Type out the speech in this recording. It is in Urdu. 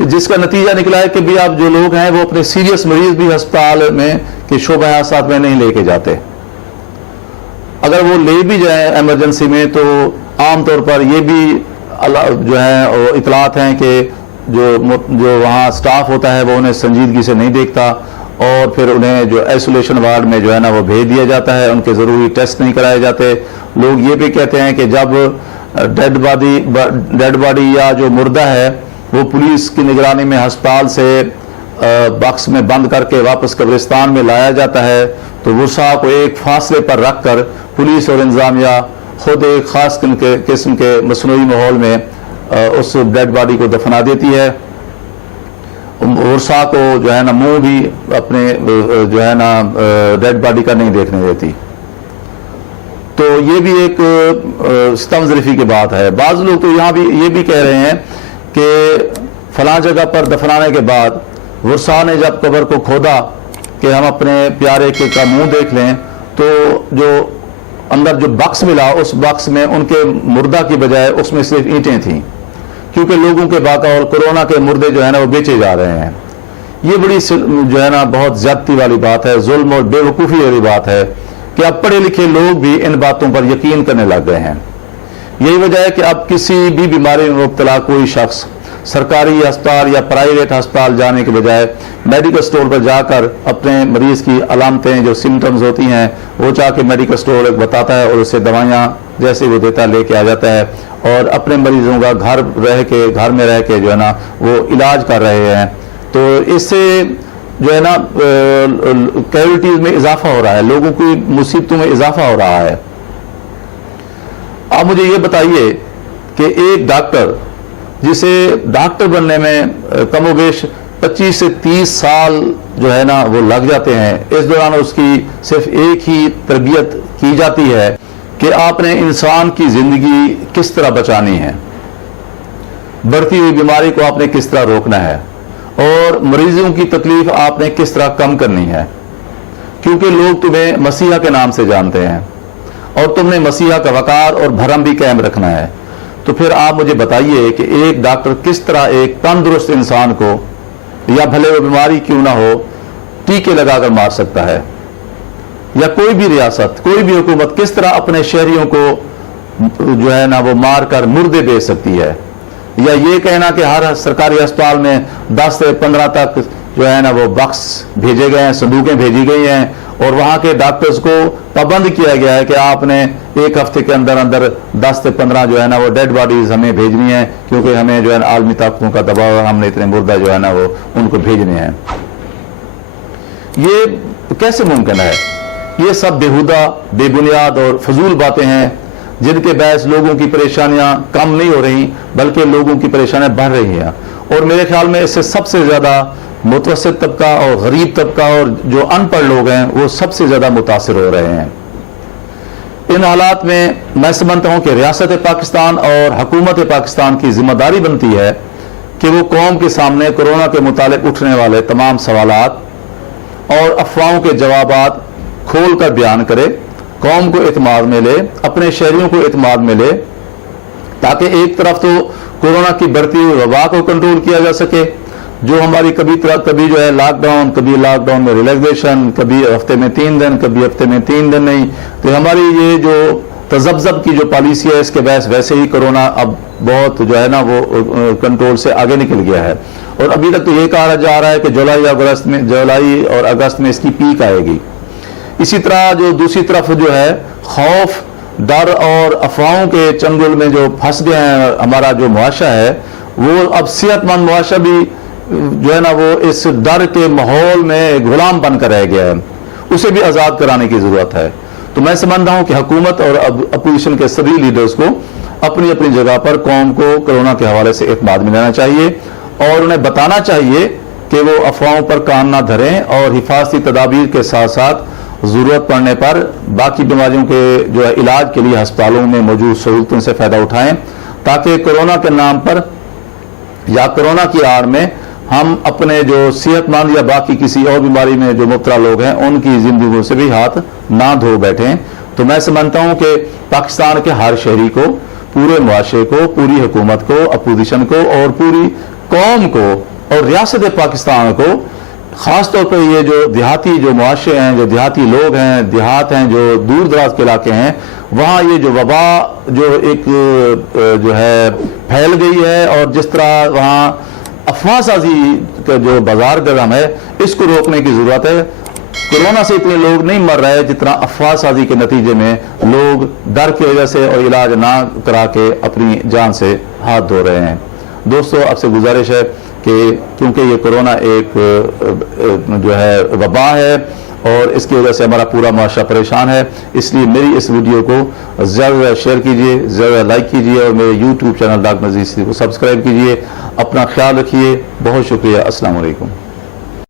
جس کا نتیجہ نکلا ہے کہ بھی اب جو لوگ ہیں وہ اپنے سیریس مریض بھی ہسپتال میں کہ شعبہ حادثات میں نہیں لے کے جاتے. اگر وہ لے بھی جائیں ایمرجنسی میں تو عام طور پر یہ بھی جو ہے اطلاعات ہیں کہ جو وہاں سٹاف ہوتا ہے وہ انہیں سنجیدگی سے نہیں دیکھتا اور پھر انہیں جو ایسولیشن وارڈ میں جو ہے نا وہ بھیج دیا جاتا ہے. ان کے ضروری ٹیسٹ نہیں کرائے جاتے. لوگ یہ بھی کہتے ہیں کہ جب ڈیڈ باڈی یا جو مردہ ہے وہ پولیس کی نگرانی میں ہسپتال سے باکس میں بند کر کے واپس قبرستان میں لایا جاتا ہے تو ورثاء کو ایک فاصلے پر رکھ کر پولیس اور انتظامیہ خود ایک خاص قسم کے مصنوعی ماحول میں اس ڈیڈ باڈی کو دفنا دیتی ہے. ورثاء کو جو ہے نا منہ بھی اپنے جو ہے نا ڈیڈ باڈی کا نہیں دیکھنے دیتی. تو یہ بھی ایک ستم ظریفی کی بات ہے. بعض لوگ تو یہاں بھی یہ بھی کہہ رہے ہیں کہ فلاں جگہ پر دفنانے کے بعد ورثاء نے جب قبر کو کھودا کہ ہم اپنے پیارے کے کا منہ دیکھ لیں تو جو اندر جو باکس ملا اس باکس میں ان کے مردہ کی بجائے اس میں صرف اینٹیں تھیں کیونکہ لوگوں کے باقا اور کورونا کے مردے جو ہے نا وہ بیچے جا رہے ہیں. یہ بڑی جو ہے نا بہت زیادتی والی بات ہے, ظلم اور بے وقوفی والی بات ہے کہ اب پڑھے لکھے لوگ بھی ان باتوں پر یقین کرنے لگ گئے ہیں. یہی وجہ ہے کہ اب کسی بھی بیماری میں مبتلا کوئی شخص سرکاری ہسپتال یا پرائیویٹ ہسپتال جانے کے بجائے میڈیکل سٹور پر جا کر اپنے مریض کی علامتیں جو سمٹمز ہوتی ہیں وہ جا کے میڈیکل سٹور ایک بتاتا ہے اور اسے دوائیاں جیسے وہ دیتا لے کے آ جاتا ہے اور اپنے مریضوں کا گھر میں رہ کے جو ہے نا وہ علاج کر رہے ہیں. تو اس سے جو ہے نا کیجویلٹیز میں اضافہ ہو رہا ہے, لوگوں کی مصیبتوں میں اضافہ ہو رہا ہے. آپ مجھے یہ بتائیے کہ ایک ڈاکٹر جسے ڈاکٹر بننے میں کم و بیش 25 سے 30 سال جو ہے نا وہ لگ جاتے ہیں, اس دوران اس کی صرف ایک ہی تربیت کی جاتی ہے کہ آپ نے انسان کی زندگی کس طرح بچانی ہے, بڑھتی ہوئی بیماری کو آپ نے کس طرح روکنا ہے اور مریضوں کی تکلیف آپ نے کس طرح کم کرنی ہے, کیونکہ لوگ تمہیں مسیحا کے نام سے جانتے ہیں اور تم نے مسیحا کا وقار اور بھرم بھی قائم رکھنا ہے. تو پھر آپ مجھے بتائیے کہ ایک ڈاکٹر کس طرح ایک تندرست انسان کو یا بھلے وہ بیماری کیوں نہ ہو ٹیکے لگا کر مار سکتا ہے, یا کوئی بھی ریاست کوئی بھی حکومت کس طرح اپنے شہریوں کو جو ہے نا وہ مار کر مردے بیچ سکتی ہے, یا یہ کہنا کہ ہر سرکاری ہسپتال میں 10 سے 15 تک جو ہے نا وہ باکس بھیجے گئے ہیں, صندوقیں بھیجی گئی ہیں اور وہاں کے ڈاکٹرز کو پابند کیا گیا ہے کہ آپ نے ایک ہفتے کے اندر 10 سے 15 جو ہے نا وہ ڈیڈ باڈیز ہمیں بھیجنی ہیں کیونکہ ہمیں جو ہے نا عالمی طاقتوں کا دباؤ ہے, ہم نے اتنے مردہ جو ہے نا وہ ان کو بھیجنے ہیں. یہ کیسے ممکن ہے؟ یہ سب بےہودہ بے بنیاد اور فضول باتیں ہیں جن کے باعث لوگوں کی پریشانیاں کم نہیں ہو رہی بلکہ لوگوں کی پریشانیاں بڑھ رہی ہیں. اور میرے خیال میں اس سے سب سے زیادہ متوسط طبقہ اور غریب طبقہ اور جو ان پڑھ لوگ ہیں وہ سب سے زیادہ متاثر ہو رہے ہیں. ان حالات میں میں سمجھتا ہوں کہ ریاست پاکستان اور حکومت پاکستان کی ذمہ داری بنتی ہے کہ وہ قوم کے سامنے کورونا کے متعلق اٹھنے والے تمام سوالات اور افواہوں کے جوابات کھول کر بیان کرے, قوم کو اعتماد میں لے, اپنے شہریوں کو اعتماد میں لے, تاکہ ایک طرف تو کورونا کی بڑھتی ہوئی وبا کو کنٹرول کیا جا سکے جو ہماری کبھی جو ہے لاک ڈاؤن میں ریلیکسیشن, کبھی ہفتے میں 3 دن, کبھی ہفتے میں 3 دن نہیں, تو ہماری یہ جو تذبذب کی جو پالیسی ہے اس کے باعث ویسے ہی کورونا اب بہت جو ہے نا وہ کنٹرول سے آگے نکل گیا ہے. اور ابھی تک تو یہ کہا جا رہا ہے کہ جولائی اور اگست میں اس کی پیک آئے گی. اسی طرح جو دوسری طرف جو ہے خوف, ڈر اور افواہوں کے چنگل میں جو پھنس گئے ہیں ہمارا جو معاشرہ ہے وہ اب صحت مند معاشرہ بھی جو ہے نا وہ اس ڈر کے ماحول میں غلام بن کر رہ گیا ہے, اسے بھی آزاد کرانے کی ضرورت ہے. تو میں سمجھتا ہوں کہ حکومت اور اپوزیشن کے سبھی لیڈرز کو اپنی اپنی جگہ پر قوم کو کورونا کے حوالے سے اعتماد میں لینا چاہیے اور انہیں بتانا چاہیے کہ وہ افواہوں پر کان نہ دھریں اور حفاظتی تدابیر کے ساتھ ساتھ ضرورت پڑنے پر باقی بیماریوں کے جو ہے علاج کے لیے ہسپتالوں میں موجود سہولتوں سے فائدہ اٹھائیں تاکہ کورونا کے نام پر یا کورونا کی آڑ میں ہم اپنے جو صحت مند یا باقی کسی اور بیماری میں جو مبتلا لوگ ہیں ان کی زندگیوں سے بھی ہاتھ نہ دھو بیٹھیں. تو میں سمجھتا ہوں کہ پاکستان کے ہر شہری کو, پورے معاشرے کو, پوری حکومت کو, اپوزیشن کو اور پوری قوم کو اور ریاست پاکستان کو خاص طور پر یہ جو دیہاتی جو معاشرے ہیں, جو دیہاتی لوگ ہیں, دیہات ہیں, جو دور دراز کے علاقے ہیں, وہاں یہ جو وبا جو ایک جو ہے پھیل گئی ہے, اور جس طرح وہاں افواہ سازی کا جو بازار گرم ہے, اس کو روکنے کی ضرورت ہے. کورونا سے اتنے لوگ نہیں مر رہے جتنا افواہ سازی کے نتیجے میں لوگ ڈر کی وجہ سے اور علاج نہ کرا کے اپنی جان سے ہاتھ دھو رہے ہیں. دوستو, آپ سے گزارش ہے کہ کیونکہ یہ کورونا ایک جو ہے وبا ہے اور اس کی وجہ سے ہمارا پورا معاشرہ پریشان ہے, اس لیے میری اس ویڈیو کو زیادہ شیئر کیجئے, زیادہ لائک کیجئے, اور میرے YouTube channel doctor Nazir Siddiqui کو سبسکرائب کیجئے. اپنا خیال رکھیے. بہت شکریہ. السلام علیکم.